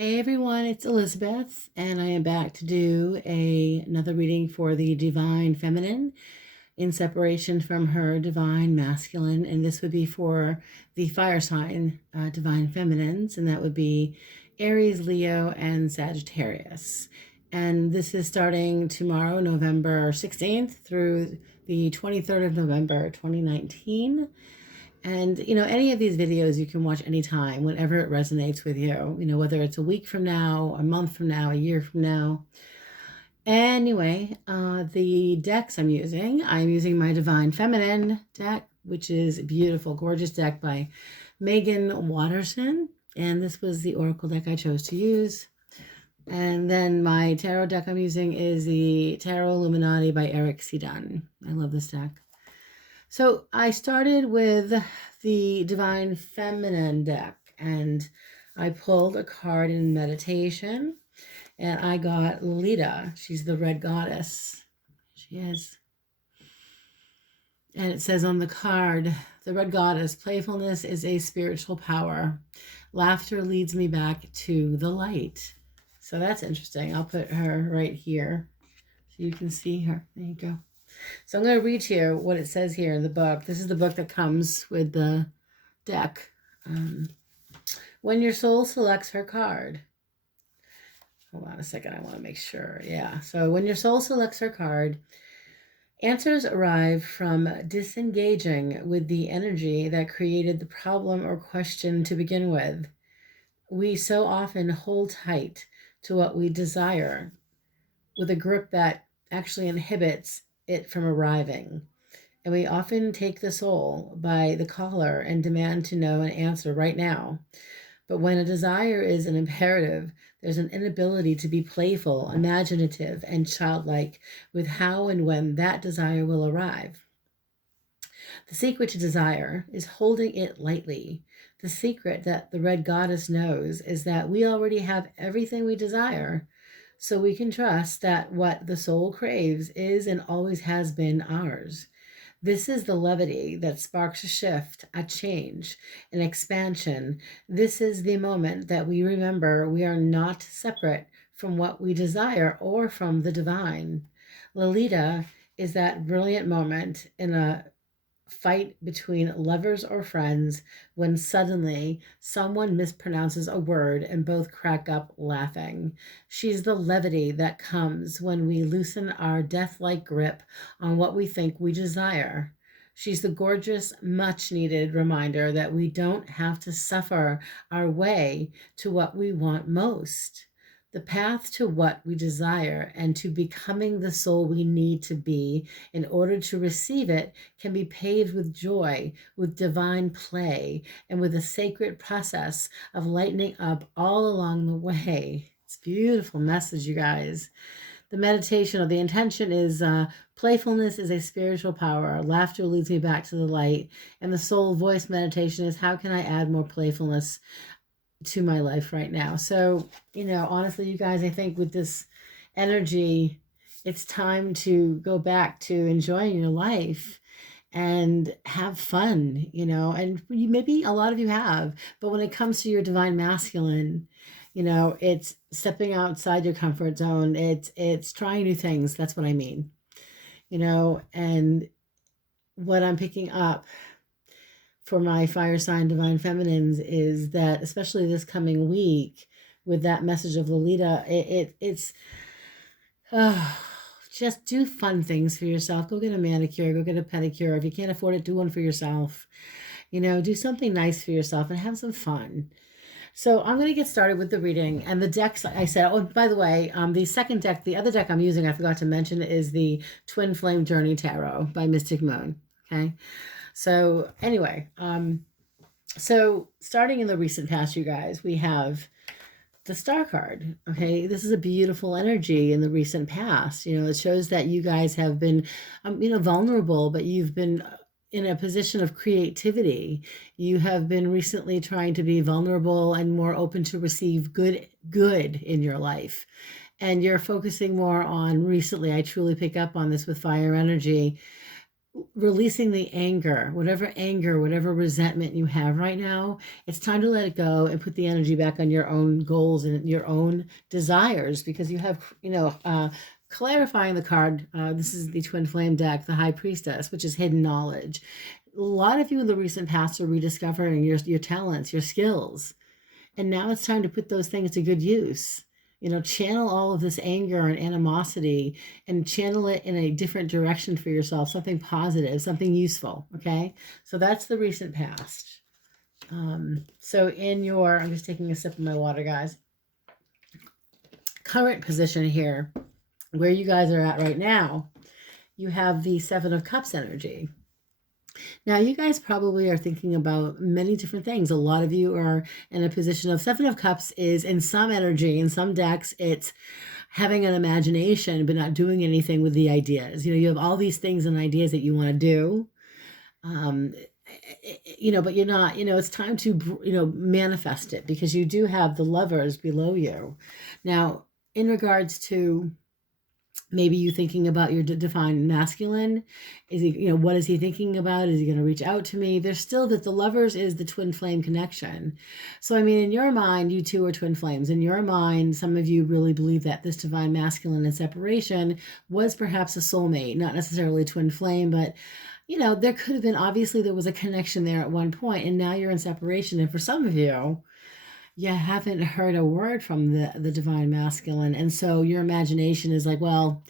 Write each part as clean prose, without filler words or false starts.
Hey everyone, it's Elizabeth, and I am back to do another reading for the Divine Feminine in separation from her Divine Masculine, and this would be for the fire sign Divine Feminines, and that would be Aries, Leo, and Sagittarius. And this is starting tomorrow, November 16th through the 23rd of November, 2019. And, any of these videos you can watch anytime, whenever it resonates with you, whether it's a week from now, a month from now, a year from now. Anyway, the decks I'm using my Divine Feminine deck, which is a beautiful, gorgeous deck by Megan Watterson. And this was the Oracle deck I chose to use. And then my tarot deck I'm using is the Tarot Illuminati by Eric C. Dunn. I love this deck. So I started with the Divine Feminine deck, and I pulled a card in meditation, and I got Lolita. She's the red goddess. She is. And it says on the card, the red goddess, playfulness is a spiritual power. Laughter leads me back to the light. So that's interesting. I'll put her right here so you can see her. There you go. So I'm going to read to you what it says here in the book. This is the book that comes with the deck. When your soul selects her card. Hold on a second. I want to make sure. Yeah. So when your soul selects her card, answers arrive from disengaging with the energy that created the problem or question to begin with. We so often hold tight to what we desire with a grip that actually inhibits it from arriving. And we often take the soul by the collar and demand to know an answer right now. But when a desire is an imperative, there's an inability to be playful, imaginative, and childlike with how and when that desire will arrive. The secret to desire is holding it lightly. The secret that the red goddess knows is that we already have everything we desire, so we can trust that what the soul craves is and always has been ours. This is the levity that sparks a shift, a change, an expansion. This is the moment that we remember we are not separate from what we desire or from the divine. Lolita is that brilliant moment in a fight between lovers or friends when suddenly someone mispronounces a word and both crack up laughing. She's the levity that comes when we loosen our death-like grip on what we think we desire. She's the gorgeous, much-needed reminder that we don't have to suffer our way to what we want most. The path to what we desire and to becoming the soul we need to be in order to receive it can be paved with joy, with divine play, and with a sacred process of lightening up all along the way. It's a beautiful message, you guys. The meditation or the intention is playfulness is a spiritual power. Laughter leads me back to the light. And the soul voice meditation is how can I add more playfulness to my life right now. So, honestly, you guys, I think with this energy, it's time to go back to enjoying your life and have fun, and maybe a lot of you have, but when it comes to your divine masculine, it's stepping outside your comfort zone. It's trying new things. That's what I mean, and what I'm picking up for my fire sign divine feminines is that, especially this coming week with that message of Lolita, it's just do fun things for yourself. Go get a manicure, go get a pedicure. If you can't afford it, do one for yourself. Do something nice for yourself and have some fun. So I'm going to get started with the reading and the decks. I said, oh, by the way, the second deck, the other deck I'm using, I forgot to mention, is the Twin Flame Journey Tarot by Mystic Moon. Okay. So anyway, so starting in the recent past, you guys, we have the Star card. Okay, this is a beautiful energy in the recent past. It shows that you guys have been, vulnerable, but you've been in a position of creativity. You have been recently trying to be vulnerable and more open to receive good in your life. And you're focusing more on recently, I truly pick up on this with fire energy, releasing the anger, whatever resentment you have right now. It's time to let it go and put the energy back on your own goals and your own desires, because you have, clarifying the card. This is the Twin Flame deck, the High Priestess, which is hidden knowledge. A lot of you in the recent past are rediscovering your talents, your skills. And now it's time to put those things to good use. Channel all of this anger and animosity and channel it in a different direction for yourself, something positive, something useful. Okay. So that's the recent past. So I'm just taking a sip of my water, guys. Current position here, where you guys are at right now, you have the Seven of Cups energy. Now, you guys probably are thinking about many different things. A lot of you are in a position of Seven of Cups is in some energy, in some decks, it's having an imagination, but not doing anything with the ideas. You have all these things and ideas that you want to do. But you're not, it's time to, manifest it, because you do have the Lovers below you. Now, in regards to maybe you thinking about your divine masculine, is he, what is he thinking about? Is he going to reach out to me? There's still that the Lovers is the twin flame connection. So, in your mind, you two are twin flames. In your mind, some of you really believe that this divine masculine and separation was perhaps a soulmate, not necessarily twin flame, but there could have been, obviously there was a connection there at one point, and now you're in separation. And for some of you haven't heard a word from the divine masculine. And so your imagination is like, well,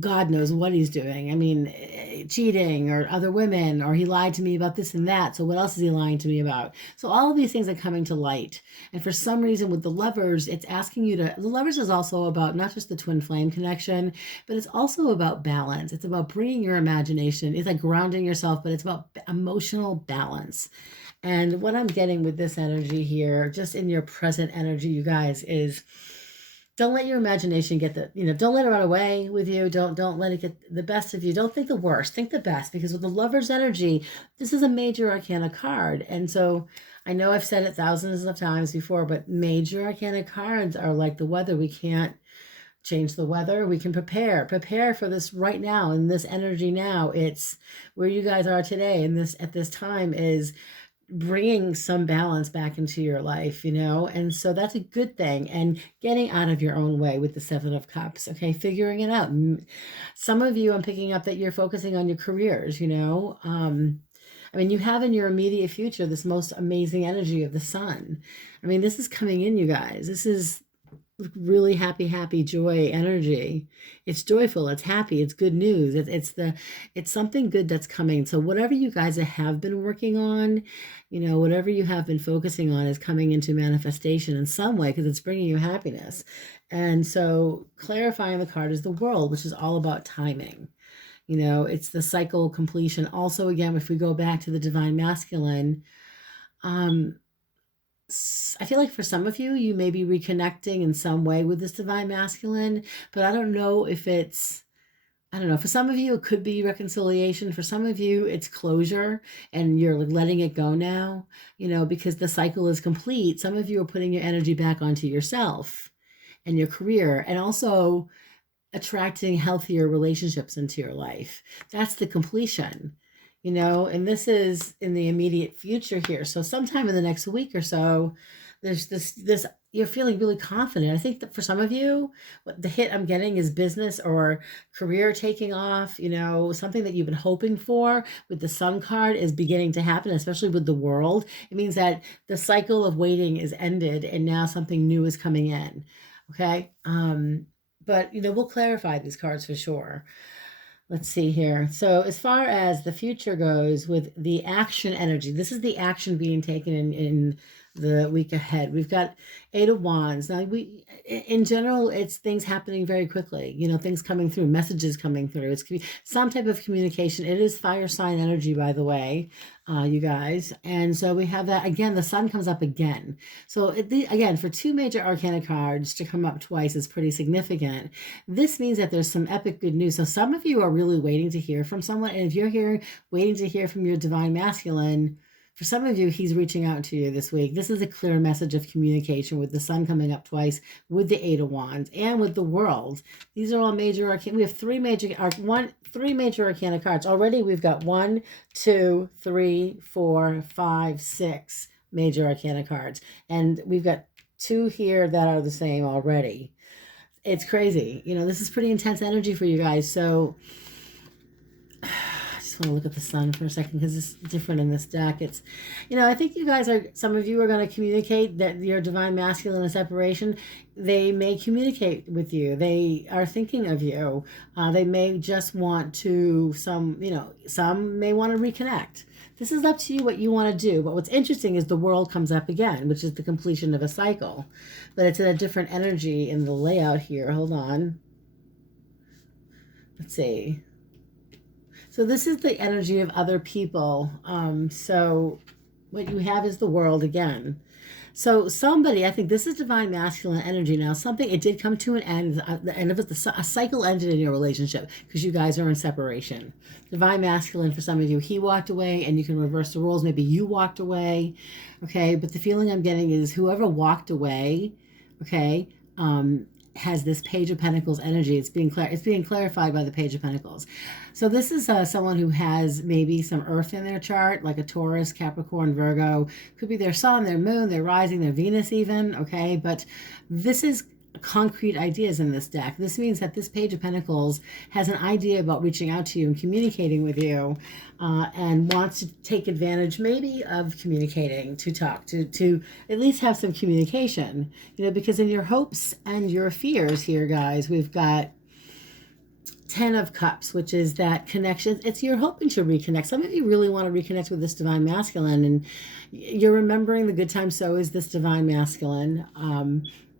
God knows what he's doing. Cheating or other women, or he lied to me about this and that. So what else is he lying to me about? So all of these things are coming to light. And for some reason with the Lovers, it's asking you the Lovers is also about not just the twin flame connection, but it's also about balance. It's about bringing your imagination. It's like grounding yourself, but it's about emotional balance. And what I'm getting with this energy here, just in your present energy, you guys, is don't let your imagination get don't let it run away with you. Don't let it get the best of you. Don't think the worst, think the best, because with the Lover's energy, this is a major arcana card. And so I know I've said it thousands of times before, but major arcana cards are like the weather. We can't change the weather. We can prepare for this right now. And this energy now, it's where you guys are today. And at this time is bringing some balance back into your life, and so that's a good thing. And getting out of your own way with the Seven of Cups, okay, figuring it out. Some of you, I'm picking up that you're focusing on your careers, you have in your immediate future this most amazing energy of the Sun. This is coming in, you guys. This is really happy joy energy. It's joyful, it's happy, it's good news. It's something good that's coming. So whatever you guys have been working on, whatever you have been focusing on is coming into manifestation in some way, because it's bringing you happiness. And so clarifying the card is the World, which is all about timing. It's the cycle completion. Also, again, if we go back to the divine masculine, I feel like for some of you, you may be reconnecting in some way with this divine masculine, but I don't know if it's, for some of you, it could be reconciliation. For some of you, it's closure and you're letting it go now, because the cycle is complete. Some of you are putting your energy back onto yourself and your career, and also attracting healthier relationships into your life. That's the completion. And this is in the immediate future here. So sometime in the next week or so, there's this you're feeling really confident. I think that for some of you, what the hit I'm getting is business or career taking off, something that you've been hoping for with the Sun card is beginning to happen, especially with the World. It means that the cycle of waiting is ended and now something new is coming in. Okay. But we'll clarify these cards for sure. Let's see here. So as far as the future goes with the action energy, this is the action being taken in the week ahead. We've got Eight of Wands. Now, in general, it's things happening very quickly. Things coming through, messages coming through. It's some type of communication. It is fire sign energy, by the way, you guys. And so we have that again. The Sun comes up again. So again, for two major arcana cards to come up twice is pretty significant. This means that there's some epic good news. So some of you are really waiting to hear from someone. And if you're waiting to hear from your divine masculine, for some of you, he's reaching out to you this week. This is a clear message of communication with the Sun coming up twice, with the Eight of Wands, and with the World. These are all major arcana. We have three major three major arcana cards. Already we've got 1, 2, 3, 4, 5, 6 major arcana cards. And we've got 2 here that are the same already. It's crazy. You know, this is pretty intense energy for you guys. So I just want to look at the sun for a second because it's different in this deck. It's, you know, I think you guys are, some of you are going to communicate that your divine masculine and separation. They may communicate with you. They are thinking of you. They may just want to, some may want to reconnect. This is up to you what you want to do. But what's interesting is the world comes up again, which is the completion of a cycle. But it's in a different energy in the layout here. Hold on. Let's see. So this is the energy of other people. So what you have is the world again. So somebody, I think this is divine masculine energy now. Something, it did come to an end. The end of it, a cycle ended in your relationship because you guys are in separation. Divine masculine for some of you, he walked away, and you can reverse the roles. Maybe you walked away, okay? But the feeling I'm getting is whoever walked away, okay, has this Page of Pentacles energy. It's being clarified by the Page of Pentacles. So this is someone who has maybe some earth in their chart, like a Taurus, Capricorn, Virgo. Could be their sun, their moon, their rising, their Venus even, okay? But this is concrete ideas in this deck. This means that this Page of Pentacles has an idea about reaching out to you and communicating with you, and wants to take advantage maybe of communicating, to talk, to at least have some communication, you know, because in your hopes and your fears here, guys, we've got 10 of Cups, which is that connection. It's you're hoping to reconnect. Some of you really want to reconnect with this divine masculine, and you're remembering the good times. So is this divine masculine.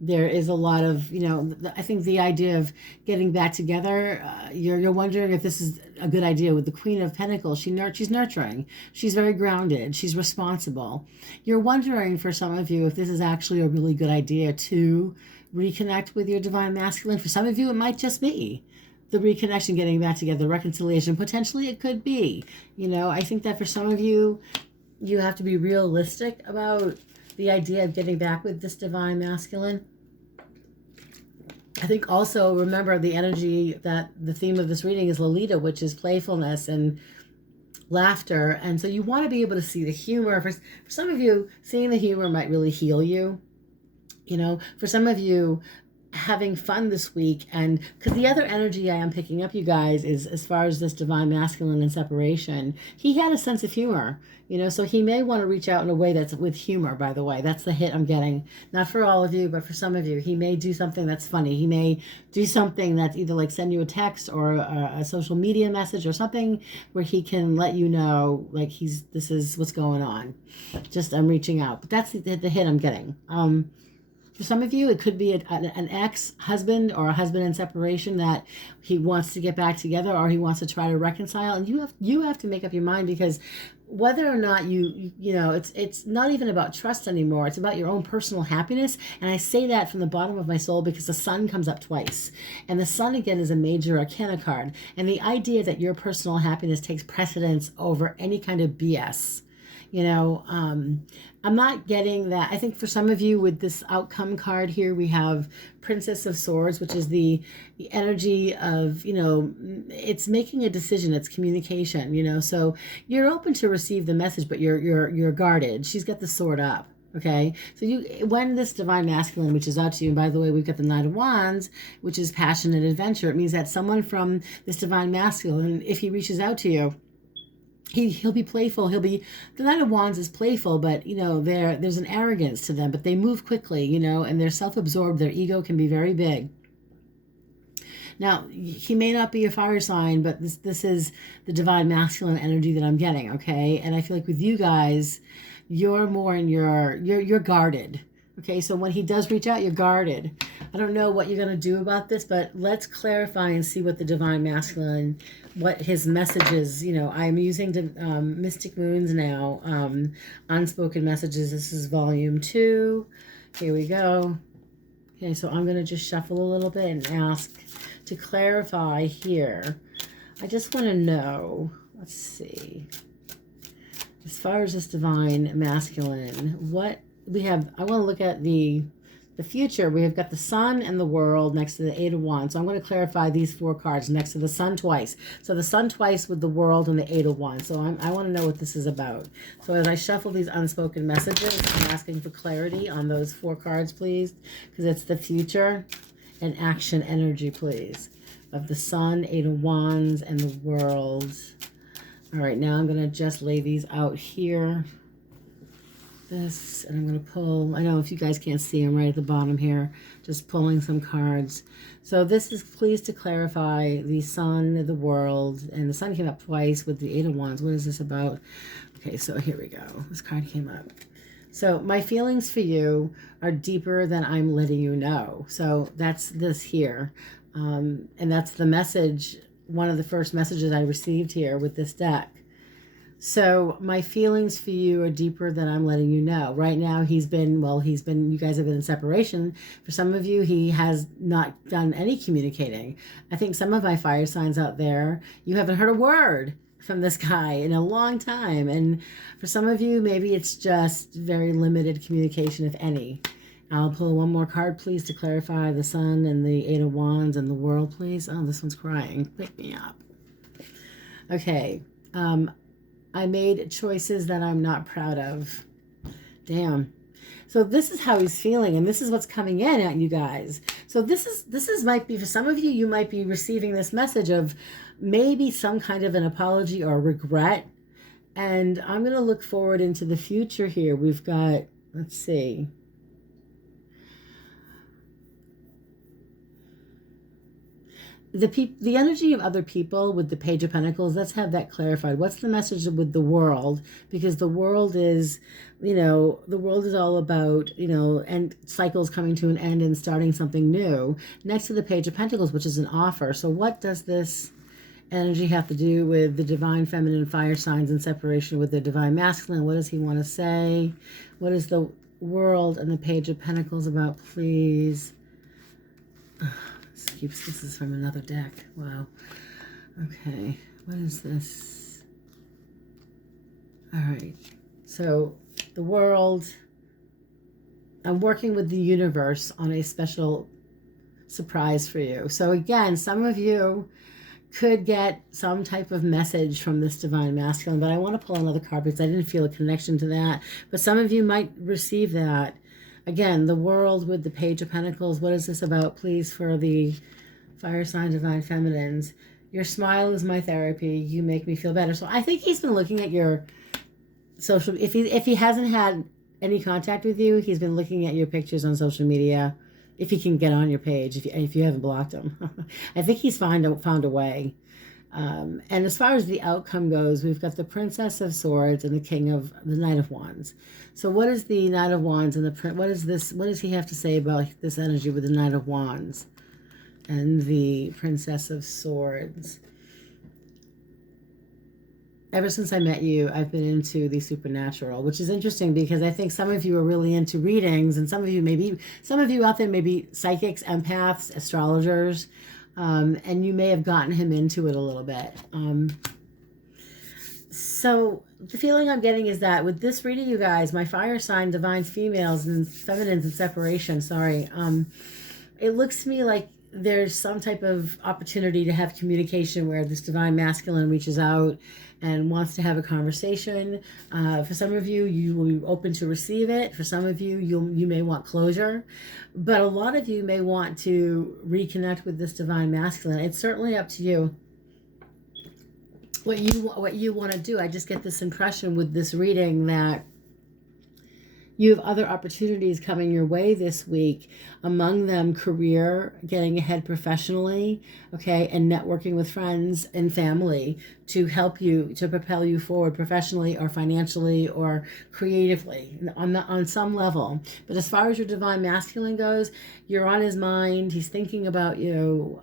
There is a lot of, you know, I think the idea of getting back together, you're wondering if this is a good idea with the Queen of Pentacles. She's nurturing. She's very grounded. She's responsible. You're wondering for some of you if this is actually a really good idea to reconnect with your divine masculine. For some of you, it might just be the reconnection, getting back together, reconciliation. Potentially it could be. You know, I think that for some of you, you have to be realistic about the idea of getting back with this divine masculine. I think also remember the energy that the theme of this reading is Lolita, which is playfulness and laughter. And so you want to be able to see the humor. For some of you, seeing the humor might really heal you. You know, for some of you, having fun this week, and because the other energy I am picking up, you guys, is as far as this divine masculine and separation, he had a sense of humor, you know, so he may want to reach out in a way that's with humor. By the way, that's the hit I'm getting. Not for all of you, but for some of you, he may do something that's funny. He may do something that's either like send you a text or a social media message or something where he can let you know, like, this is what's going on. Just I'm reaching out. But that's the hit I'm getting. For some of you, it could be an ex-husband or a husband in separation that he wants to get back together, or he wants to try to reconcile. And you have to make up your mind, because whether or not you know, it's not even about trust anymore. It's about your own personal happiness. And I say that from the bottom of my soul because the sun comes up twice. And the sun, again, is a major arcana card. And the idea that your personal happiness takes precedence over any kind of BS. You know, I'm not getting that. I think for some of you with this outcome card here, we have Princess of Swords, which is the energy of, you know, it's making a decision. It's communication, you know, so you're open to receive the message, but you're guarded. She's got the sword up. Okay, so when this divine masculine reaches out to you, and by the way, we've got the Knight of Wands, which is passion and adventure. It means that someone from this divine masculine, if he reaches out to you, he'll be playful. The Knight of Wands is playful, but, you know, there's an arrogance to them, but they move quickly, you know, and they're self-absorbed. Their ego can be very big. Now, he may not be a fire sign, but this is the divine masculine energy that I'm getting, okay? And I feel like with you guys, you're more in you're guarded. Okay, so when he does reach out, you're guarded. I don't know what you're going to do about this, but let's clarify and see what the divine masculine, what his message is. You know, I'm using Mystic Moons now, Unspoken Messages. This is volume 2. Here we go. Okay, so I'm going to just shuffle a little bit and ask to clarify here. I just want to know, let's see, as far as this divine masculine, what we have, I want to look at the the future, we have got the Sun and the World next to the Eight of Wands. So I'm going to clarify these 4 cards next to the Sun twice. So the Sun twice with the World and the Eight of Wands. So I want to know what this is about. So as I shuffle these unspoken messages, I'm asking for clarity on those 4 cards, please, because it's the future and action energy, please, of the Sun, Eight of Wands, and the World. All right, now I'm going to just lay these out here. This, and I'm going to pull, I know if you guys can't see, I'm right at the bottom here, just pulling some cards. So this is, please, to clarify the Sun, the World, and the Sun came up twice with the Eight of Wands. What is this about? Okay, so here we go. This card came up. So my feelings for you are deeper than I'm letting you know. So that's this here. And that's the message, one of the first messages I received here with this deck. So my feelings for you are deeper than I'm letting you know. Right now you guys have been in separation. For some of you, he has not done any communicating. I think some of my fire signs out there, you haven't heard a word from this guy in a long time. And for some of you, maybe it's just very limited communication, if any. I'll pull one more card, please, to clarify the Sun and the Eight of Wands and the World, please. Oh, this one's crying. Pick me up. Okay. I made choices that I'm not proud of. Damn. So this is how he's feeling, and this is what's coming in at you guys. So this is might be, for some of you, you might be receiving this message of maybe some kind of an apology or regret. And I'm going to look forward into the future here. We've got, let's see. The energy of other people with the Page of Pentacles, let's have that clarified. What's the message with the World? Because the world is, the world is all about, and cycles coming to an end and starting something new. Next to the Page of Pentacles, which is an offer. So what does this energy have to do with the divine feminine fire signs in separation with the divine masculine? What does he want to say? What is the World and the Page of Pentacles about, please? This is from another deck. Wow. Okay. What is this? All right. So the World, I'm working with the universe on a special surprise for you. So again, some of you could get some type of message from this divine masculine, but I want to pull another card because I didn't feel a connection to that. But some of you might receive that. Again, the World with the Page of Pentacles. What is this about, please, for the fire sign divine feminines? Your smile is my therapy. You make me feel better. So I think he's been looking at your social, if he hasn't had any contact with you, he's been looking at your pictures on social media. If he can get on your page, if you haven't blocked him. I think he's found a way. And as far as the outcome goes, we've got the Princess of Swords and the Knight of Wands. So what is the Knight of Wands and what is this? What does he have to say about this energy with the Knight of Wands and the Princess of Swords? Ever since I met you, I've been into the supernatural, which is interesting because I think some of you are really into readings, and some of you out there may be psychics, empaths, astrologers, and you may have gotten him into it a little bit. So the feeling I'm getting is that with this reading, you guys, my fire sign, divine females and feminines in separation, it looks to me like there's some type of opportunity to have communication where this divine masculine reaches out and wants to have a conversation. For some of you, you will be open to receive it. For some of you, you may want closure. But a lot of you may want to reconnect with this divine masculine. It's certainly up to you what you want to do. I just get this impression with this reading that you have other opportunities coming your way this week, among them career, getting ahead professionally, okay, and networking with friends and family to help you, to propel you forward professionally or financially or creatively on some level. But as far as your divine masculine goes, you're on his mind. He's thinking about you.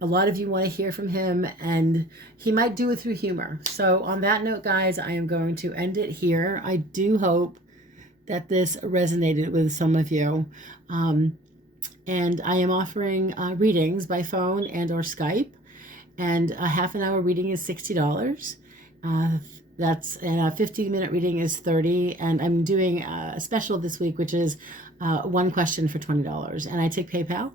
A lot of you want to hear from him, and he might do it through humor. So on that note, guys, I am going to end it here. I do hope that this resonated with some of you. And I am offering readings by phone and or Skype. And a half an hour reading is $60. And a 15-minute reading is $30. And I'm doing a special this week, which is one question for $20. And I take PayPal.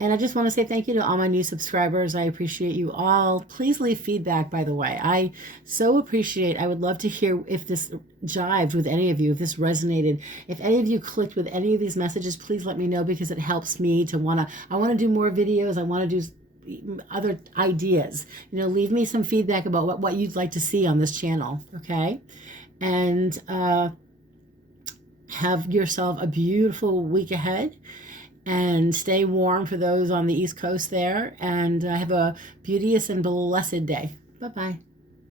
And I just want to say thank you to all my new subscribers. I appreciate you all. Please leave feedback, by the way. I so appreciate, I would love to hear if this jived with any of you, if this resonated. If any of you clicked with any of these messages, please let me know, because it helps me to I want to do more videos. I want to do other ideas. Leave me some feedback about what you'd like to see on this channel, okay? And have yourself a beautiful week ahead. And stay warm for those on the East Coast there. And have a beauteous and blessed day. Bye-bye.